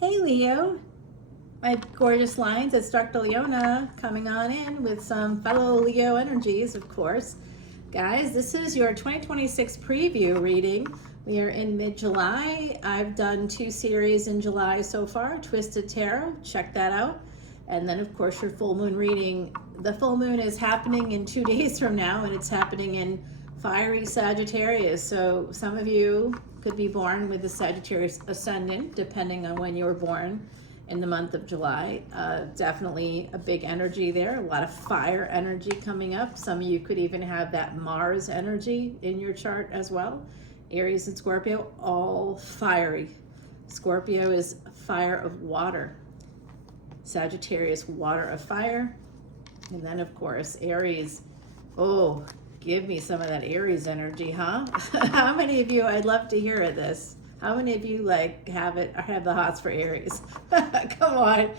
Hey Leo, my gorgeous lines, it's Dr. Leona coming on in with some fellow Leo energies, of course. Guys, this is your 2026 preview reading. We are in mid-July. I've done 2 series in July so far, Twisted Tarot, check that out. And then of course your full moon reading. The full moon is happening in 2 days from now, and it's happening in fiery Sagittarius. So some of you could be born with the Sagittarius ascendant, depending on when you were born in the month of July. Definitely a big energy there, a lot of fire energy coming up. Some of you could even have that Mars energy in your chart as well. Aries and Scorpio, all fiery. Scorpio is fire of water. Sagittarius, water of fire. And then of course, Aries, oh, give me some of that Aries energy, huh? How many of you, I'd love to hear of this. How many of you have the hots for Aries? Come on,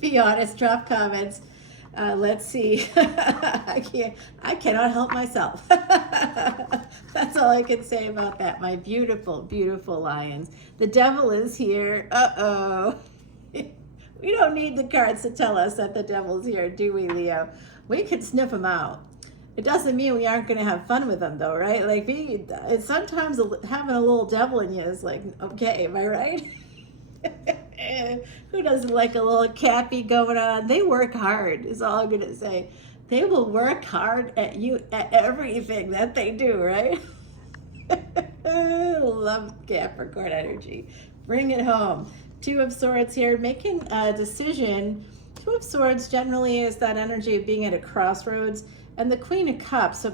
be honest, drop comments. Let's see. I cannot help myself. That's all I can say about that. My beautiful, beautiful lions. The devil is here. Uh-oh. We don't need the cards to tell us that the devil's here, do we, Leo? We can sniff him out. It doesn't mean we aren't going to have fun with them, though, right? Like, sometimes having a little devil in you is like, okay, am I right? Who doesn't like a little cappy going on? They work hard, is all I'm going to say. They will work hard at you, at everything that they do, right? Love Capricorn energy. Bring it home. 2 of Swords here, making a decision. 2 of Swords generally is that energy of being at a crossroads. And the Queen of Cups,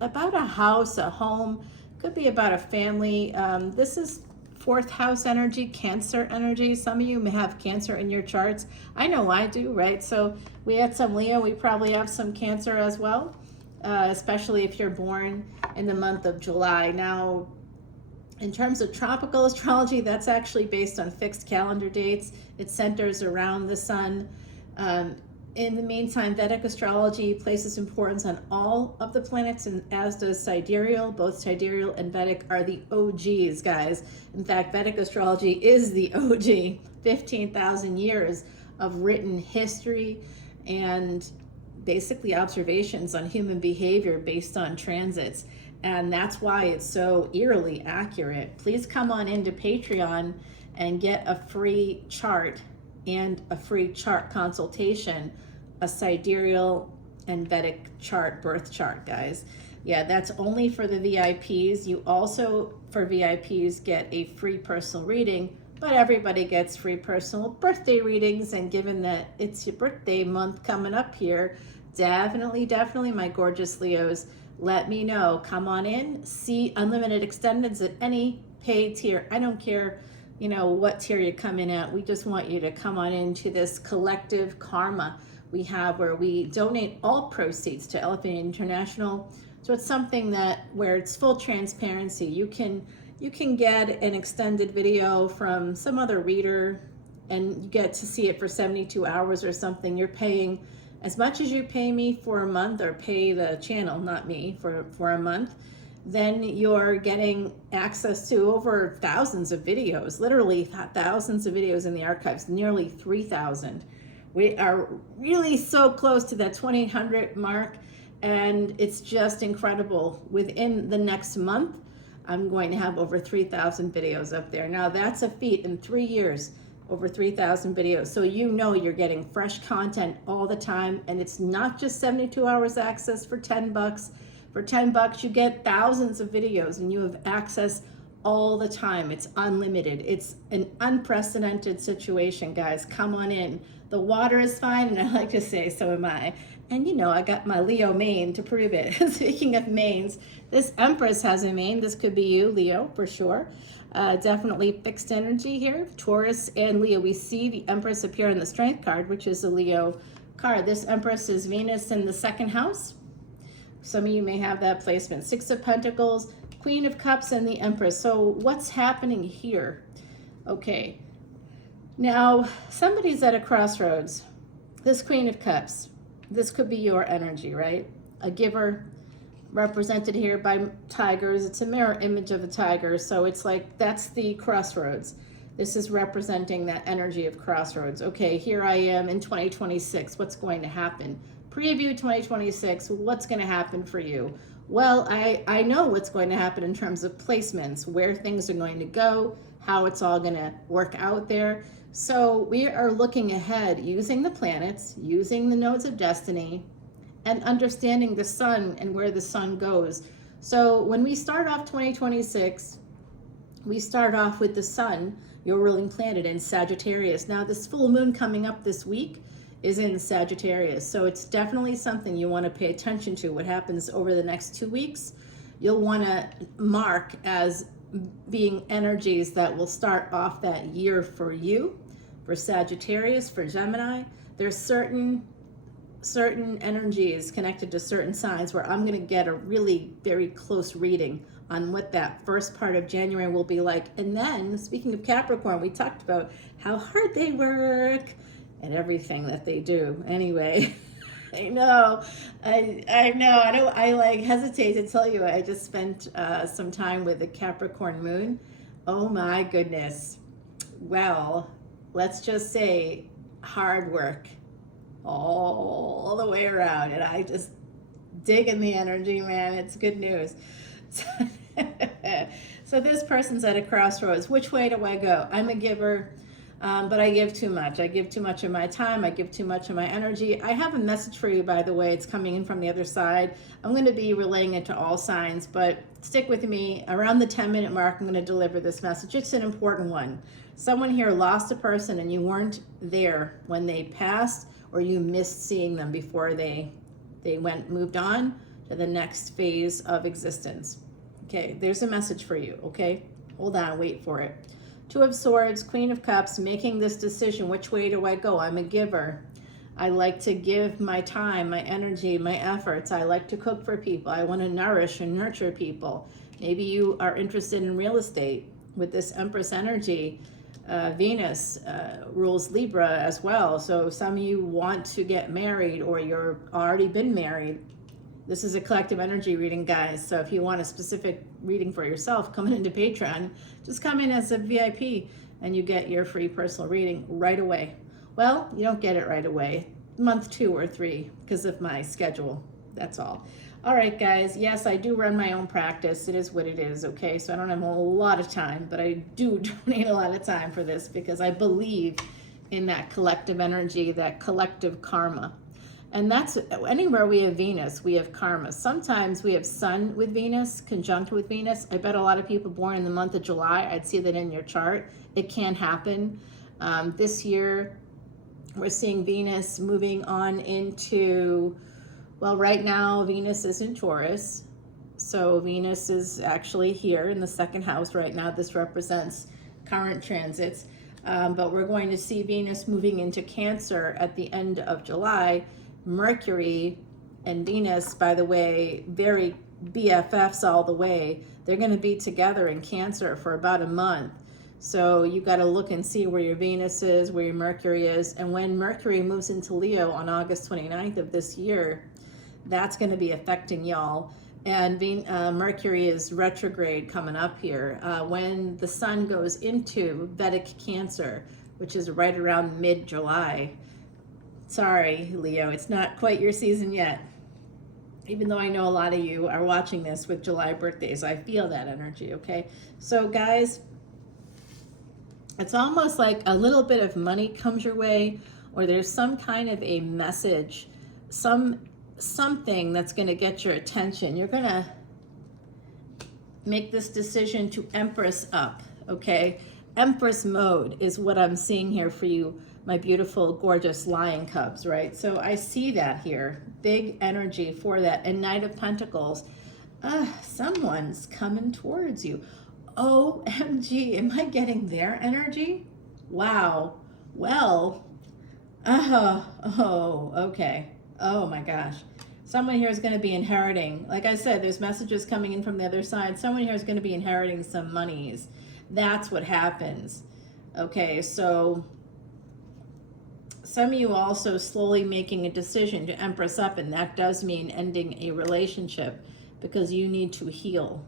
about a house, a home, could be about a family. This is 4th house energy, Cancer energy. Some of you may have Cancer in your charts. I know I do, right? So we had some Leo, we probably have some Cancer as well, especially if you're born in the month of July. Now, in terms of tropical astrology, that's actually based on fixed calendar dates. It centers around the sun. In the meantime, Vedic astrology places importance on all of the planets, and as does sidereal. Both sidereal and Vedic are the OGs, guys. In fact, Vedic astrology is the OG. 15,000 years of written history and basically observations on human behavior based on transits. And that's why it's so eerily accurate. Please come on into Patreon and get a free chart and a free chart consultation, a sidereal and Vedic chart, birth chart, guys. Yeah, that's only for the VIPs. You also, for VIPs, get a free personal reading, but everybody gets free personal birthday readings. And given that it's your birthday month coming up here, definitely, my gorgeous Leos, let me know. Come on in, see unlimited extendeds at any paid tier. I don't care, you know, what tier you come in at. We just want you to come on into this collective karma we have, where we donate all proceeds to Elephant International. So it's something that where it's full transparency. You can get an extended video from some other reader and you get to see it for 72 hours or something. You're paying as much as you pay me for a month, or pay the channel, not me, for a month. Then you're getting access to over thousands of videos, literally thousands of videos in the archives, nearly 3,000. We are really so close to that 2,800 mark, and it's just incredible. Within the next month, I'm going to have over 3,000 videos up there. Now that's a feat in 3 years, over 3,000 videos. So you know you're getting fresh content all the time, and it's not just 72 hours access for 10 bucks. For 10 bucks, you get thousands of videos and you have access all the time. It's unlimited. It's an unprecedented situation, guys. Come on in. The water is fine, and I like to say, so am I. And you know, I got my Leo mane to prove it. Speaking of manes, this Empress has a mane. This could be you, Leo, for sure. Definitely fixed energy here. Taurus and Leo. We see the Empress appear in the Strength card, which is a Leo card. This Empress is Venus in the 2nd house. Some of you may have that placement. 6 of Pentacles, Queen of Cups, and the Empress. So what's happening here? Okay. Now, somebody's at a crossroads. This Queen of Cups, this could be your energy, right? A giver, represented here by tigers. It's a mirror image of a tiger. So it's like, that's the crossroads. This is representing that energy of crossroads. Okay, here I am in 2026. What's going to happen? Preview 2026. What's going to happen for you? Well, I know what's going to happen in terms of placements, where things are going to go, how it's all going to work out there. So we are looking ahead using the planets, using the nodes of destiny, and understanding the sun and where the sun goes. So when we start off 2026, we start off with the sun, your ruling planet, in Sagittarius. Now this full moon coming up this week is in Sagittarius. So it's definitely something you want to pay attention to. What happens over the next 2 weeks, you'll want to mark as being energies that will start off that year for you, for Sagittarius, for Gemini. There's certain energies connected to certain signs where I'm going to get a really very close reading on what that first part of January will be like. And then, speaking of Capricorn, we talked about how hard they work and everything that they do. Anyway, I know. I like hesitate to tell you. I just spent some time with the Capricorn moon. Oh my goodness. Well, let's just say hard work all the way around, and I just dig in the energy, man. It's good news. So this person's at a crossroads. Which way do I go? I'm a giver, but I give too much. I give too much of my time. I give too much of my energy. I have a message for you, by the way. It's coming in from the other side. I'm going to be relaying it to all signs, but stick with me. Around the 10-minute mark, I'm going to deliver this message. It's an important one. Someone here lost a person and you weren't there when they passed, or you missed seeing them before they moved on to the next phase of existence. Okay, there's a message for you, okay? Hold on, wait for it. Two of Swords, Queen of Cups, making this decision. Which way do I go? I'm a giver. I like to give my time, my energy, my efforts. I like to cook for people. I want to nourish and nurture people. Maybe you are interested in real estate with this Empress energy. Venus rules Libra as well. So some of you want to get married, or you're already been married. This is a collective energy reading, guys. So if you want a specific reading for yourself, coming into Patreon, just come in as a VIP and you get your free personal reading right away. Well, you don't get it right away, month 2 or 3, because of my schedule. That's all. All right, guys. Yes, I do run my own practice. It is what it is, okay? So I don't have a lot of time, but I do donate a lot of time for this because I believe in that collective energy, that collective karma. And that's anywhere we have Venus, we have karma. Sometimes we have Sun with Venus, conjunct with Venus. I bet a lot of people born in the month of July, I'd see that in your chart. It can happen. This year, we're seeing Venus moving on into, well, right now, Venus is in Taurus. So Venus is actually here in the second house right now. This represents current transits. But we're going to see Venus moving into Cancer at the end of July. Mercury and Venus, by the way, very BFFs all the way. They're going to be together in Cancer for about a month. So you got to look and see where your Venus is, where your Mercury is. And when Mercury moves into Leo on August 29th of this year, that's going to be affecting y'all. And Mercury is retrograde coming up here. When the sun goes into Vedic Cancer, which is right around mid-July. Sorry, Leo, it's not quite your season yet. Even though I know a lot of you are watching this with July birthdays, I feel that energy, okay? So guys, it's almost like a little bit of money comes your way, or there's some kind of a message, something that's going to get your attention. You're going to make this decision to Empress up, okay? Empress mode is what I'm seeing here for you, my beautiful, gorgeous lion cubs, right? So I see that here. Big energy for that. And Knight of Pentacles. Someone's coming towards you. OMG, am I getting their energy? Wow. Well, okay. Oh my gosh. Someone here is going to be inheriting. Like I said, there's messages coming in from the other side. Someone here is going to be inheriting some monies. That's what happens. Okay, so some of you also slowly making a decision to Empress up, and that does mean ending a relationship because you need to heal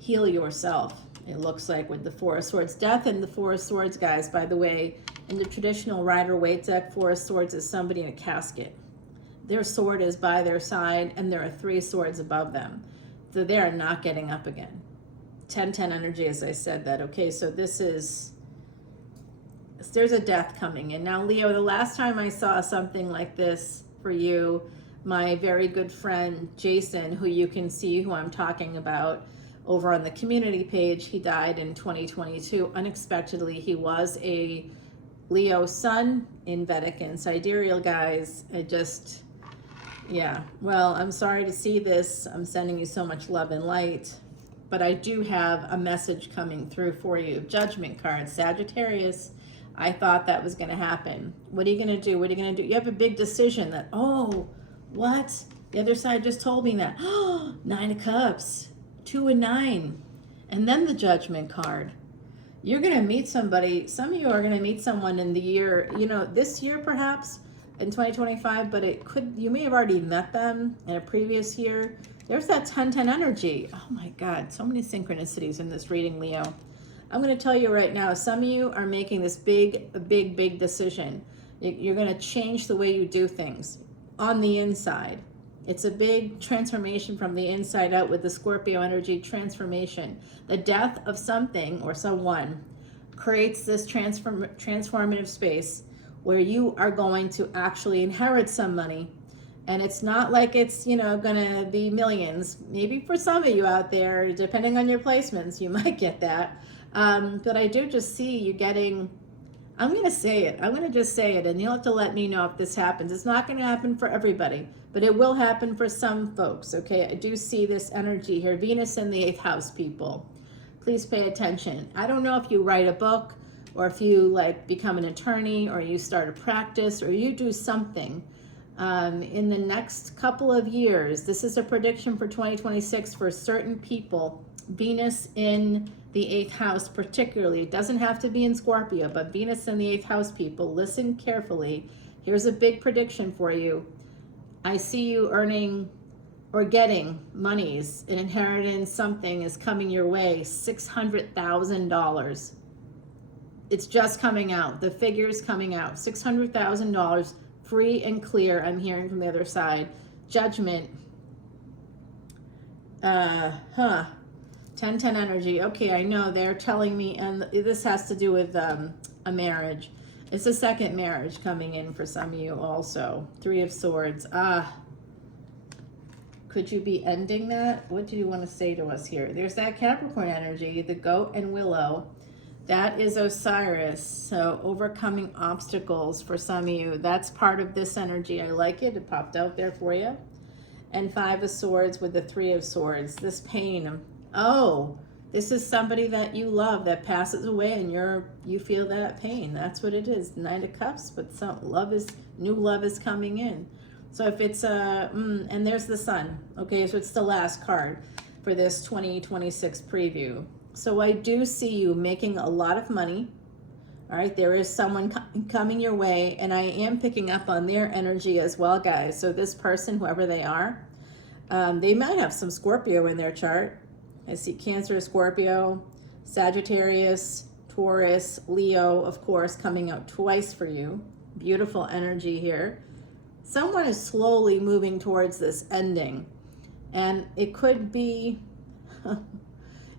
yourself. It looks like with the Four of Swords. Death and the Four of Swords, guys, by the way, in the traditional Rider-Waite deck, Four of Swords is somebody in a casket. Their sword is by their side, and there are 3 swords above them. So they are not getting up again. 10-10 energy, as I said that. Okay, so this is, there's a death coming in. Now, Leo, the last time I saw something like this for you, my very good friend Jason, who you can see who I'm talking about over on the community page, he died in 2022 unexpectedly. He was a Leo sun in Vedic and sidereal, guys. It just, yeah, well, I'm sorry to see this. I'm sending you so much love and light, but I do have a message coming through for you. Judgment card, Sagittarius. I thought that was going to happen. What are you going to do? What are you going to do? You have a big decision that, oh, what? The other side just told me that. Oh, 9 of Cups, 2 and 9. And then the Judgment card. You're going to meet somebody. Some of you are going to meet someone in the year, you know, this year perhaps, in 2025, but it could, you may have already met them in a previous year. There's that 10-10 energy. Oh my God, so many synchronicities in this reading, Leo. I'm going to tell you right now, some of you are making this big decision. You're going to change the way you do things on the inside. It's a big transformation from the inside out with the Scorpio energy transformation. The death of something or someone creates this transformative space where you are going to actually inherit some money. And it's not like it's, you know, gonna be millions. Maybe for some of you out there, depending on your placements, you might get that. But I do just see you getting, I'm gonna say it. I'm gonna just say it, and you'll have to let me know if this happens. It's not gonna happen for everybody, but it will happen for some folks, okay? I do see this energy here. Venus in the 8th house, people. Please pay attention. I don't know if you write a book, or if you like become an attorney, or you start a practice, or you do something in the next couple of years. This is a prediction for 2026 for certain people. Venus in the 8th house particularly. It doesn't have to be in Scorpio, but Venus in the 8th house, people, listen carefully. Here's a big prediction for you. I see you earning or getting monies. An inheritance, something is coming your way. $600,000. It's just coming out. The figure's coming out. $600,000, free and clear. I'm hearing from the other side. Judgment. 10-10 energy. Okay, I know they're telling me, and this has to do with a marriage. It's a second marriage coming in for some of you also. 3 of Swords. Could you be ending that? What do you want to say to us here? There's that Capricorn energy, the goat and willow. That is Osiris. So overcoming obstacles for some of you. That's part of this energy. I like it. It popped out there for you. And 5 of Swords with the 3 of Swords. This pain. Oh, this is somebody that you love that passes away, and you feel that pain. That's what it is. 9 of Cups, but some new love is coming in. So if it's and there's the Sun. Okay, so it's the last card for this 2026 preview. So I do see you making a lot of money. All right, there is someone coming your way, and I am picking up on their energy as well, guys. So this person, whoever they are, they might have some Scorpio in their chart. I see Cancer, Scorpio, Sagittarius, Taurus, Leo, of course, coming out twice for you. Beautiful energy here. Someone is slowly moving towards this ending, and it could be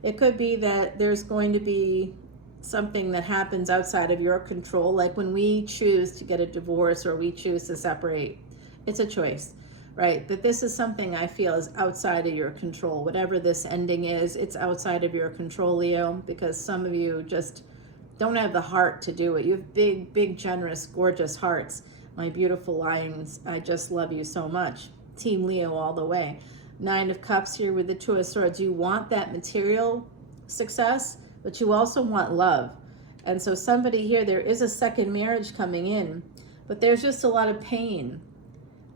it could be that there's going to be something that happens outside of your control, like when we choose to get a divorce or we choose to separate. It's a choice, right? But this is something I feel is outside of your control. Whatever this ending is, it's outside of your control, Leo, because some of you just don't have the heart to do it. You have big, generous, gorgeous hearts. My beautiful lions, I just love you so much. Team Leo all the way. 9 of Cups here with the 2 of Swords. You want that material success, but you also want love. And so somebody here, there is a second marriage coming in, but there's just a lot of pain.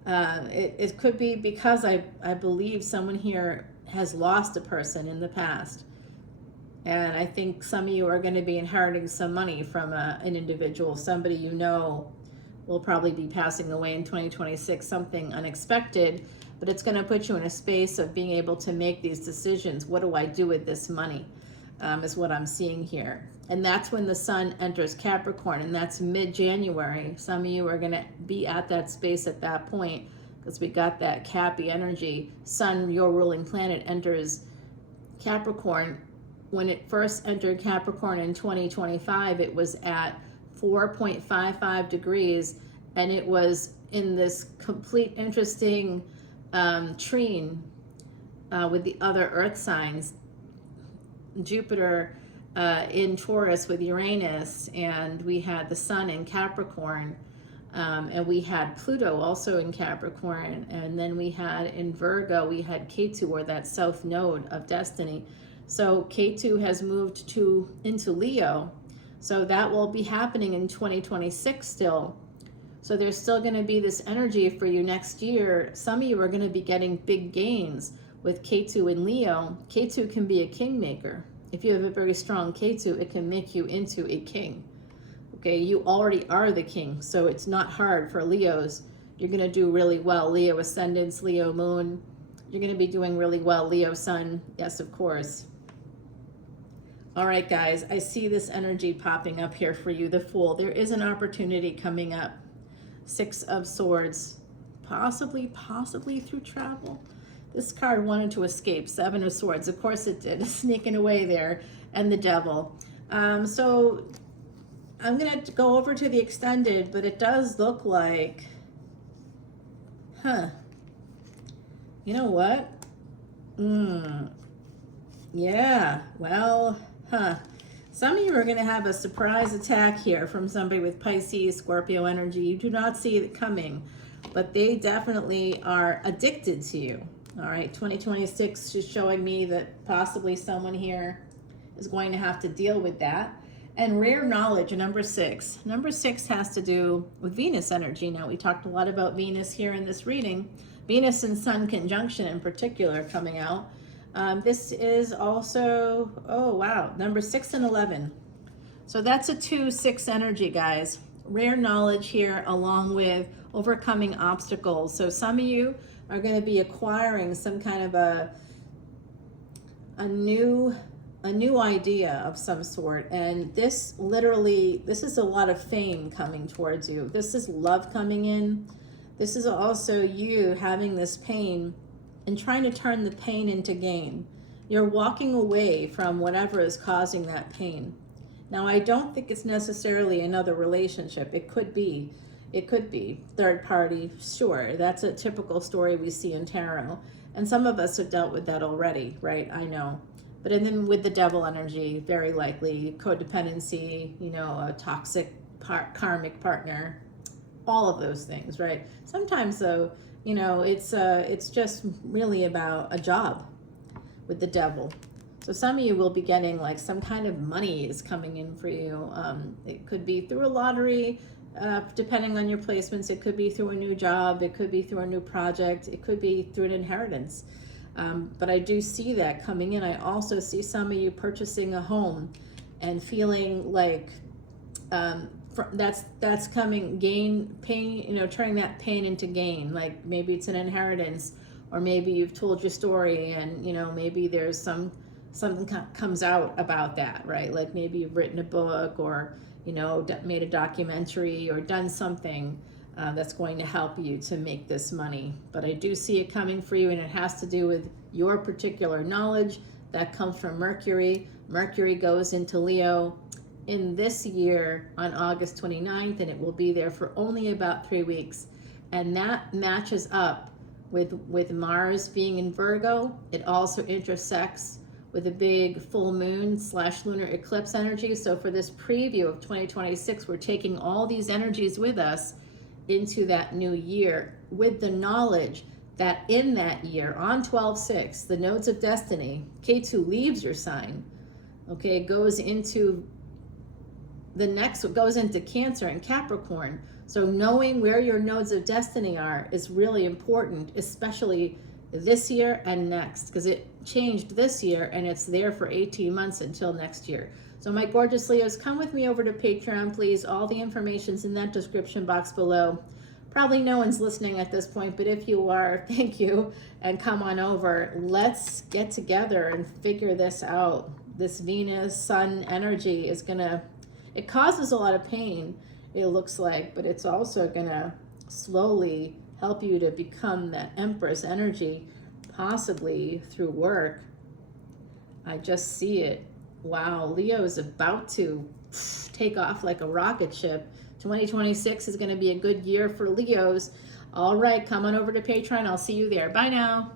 It could be because I believe someone here has lost a person in the past. And I think some of you are going to be inheriting some money from an individual. Somebody you know will probably be passing away in 2026, something unexpected, but it's going to put you in a space of being able to make these decisions. What do I do with this money? is what I'm seeing here. And that's when the sun enters Capricorn, and that's mid-January. Some of you are going to be at that space at that point because we got that Cappy energy. Sun, your ruling planet, enters Capricorn. When it first entered Capricorn in 2025, it was at 4.55 degrees, and it was in this complete interesting trine with the other earth signs. Jupiter in Taurus with Uranus, and we had the sun in Capricorn, and we had Pluto also in Capricorn, and then we had in Virgo, we had Ketu, or that south node of destiny. So Ketu has moved into Leo, so that will be happening in 2026 still. So there's still going to be this energy for you next year. Some of you are going to be getting big gains with Ketu in Leo. Ketu can be a kingmaker. If you have a very strong Ketu, it can make you into a king. Okay, you already are the king, so it's not hard for Leos. You're going to do really well. Leo ascendants, Leo moon. You're going to be doing really well. Leo sun, yes, of course. All right, guys, I see this energy popping up here for you, the Fool. There is an opportunity coming up. Six of Swords, possibly through travel. This card wanted to escape. Seven of Swords, of course it did, sneaking away there, and the Devil. So I'm gonna go over to the extended, but it does look like, you know what? Yeah, well, some of you are going to have a surprise attack here from somebody with Pisces, Scorpio energy. You do not see it coming, but they definitely are addicted to you. All right, 2026 is showing me that possibly someone here is going to have to deal with that. And rare knowledge, number 6. Number 6 has to do with Venus energy. Now, we talked a lot about Venus here in this reading. Venus and Sun conjunction in particular coming out. This is also, oh wow, number 6 and 11. So that's a 2-6 energy, guys. Rare knowledge here along with overcoming obstacles. So some of you are going to be acquiring some kind of a new idea of some sort. And this literally, this is a lot of fame coming towards you. This is love coming in. This is also you having this pain and trying to turn the pain into gain. You're walking away from whatever is causing that pain. Now, I don't think it's necessarily another relationship. It could be third party, sure. That's a typical story we see in tarot. And some of us have dealt with that already, right? I know. But and then with the Devil energy, very likely codependency, you know, a toxic karmic partner, all of those things, right? Sometimes though, you know, it's just really about a job with the Devil. So some of you will be getting like some kind of money is coming in for you. It could be through a lottery, depending on your placements. It could be through a new job. It could be through a new project. It could be through an inheritance. But I do see that coming in. I also see some of you purchasing a home and feeling like that's coming gain, pain, you know, turning that pain into gain. Like maybe it's an inheritance, or maybe you've told your story and, you know, maybe there's something comes out about that, right? Like maybe you've written a book, or, you know, made a documentary, or done something that's going to help you to make this money. But I do see it coming for you, and it has to do with your particular knowledge that comes from Mercury. Mercury goes into Leo in this year on August 29th, and it will be there for only about 3 weeks. And that matches up with Mars being in Virgo. It also intersects with a big full moon / lunar eclipse energy. So for this preview of 2026, we're taking all these energies with us into that new year, with the knowledge that in that year, on 12/6, the nodes of destiny, Ketu leaves your sign, okay, goes into the next, goes into Cancer and Capricorn. So knowing where your nodes of destiny are is really important, especially this year and next, because it changed this year and it's there for 18 months until next year. So my gorgeous Leos, come with me over to Patreon, please. All the information's in that description box below. Probably no one's listening at this point, but if you are, thank you, and come on over. Let's get together and figure this out. this Venus Sun energy is gonna, it causes a lot of pain, it looks like, but it's also gonna slowly help you to become that Empress energy, possibly through work. I just see it. Wow, Leo is about to take off like a rocket ship. 2026 is going to be a good year for Leos. All right, come on over to Patreon. I'll see you there. Bye now.